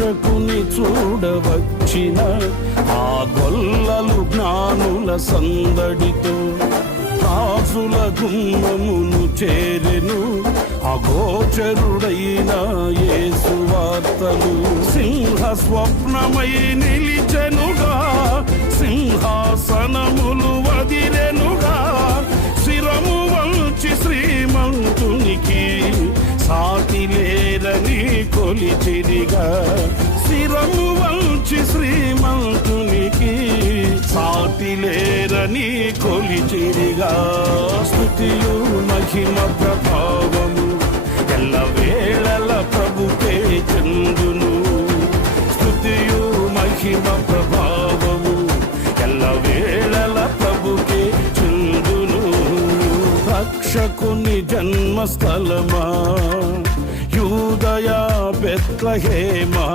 రక్షకుని చూడవచ్చిన ఆ గొల్లలు జ్ఞానుల సందడితో రాజుల గుమ్మమును చేరెను అగోచరుడైన యేసు వార్తలు. సింహ స్వప్నమై నిలిచెనుగా, సింహాసనములు వదిరెనుగా, శిరము వంచి శ్రీమంతునికి సాటి లేరని కొలిచిరిగా. శిరము వంచి శ్రీమంతునికి సాటి లేరని కొలిచిరిగా. స్తుతియు మహిమ ప్రభావము ఎల్లవేళల ప్రభుకే చెందును. స్తుతియు మహిమ ప్రభావము ఎల్లవేళల ప్రభుకే చెందును. రక్షకుని జన్మస్థలమా యూదయ బెత్లెహేమా,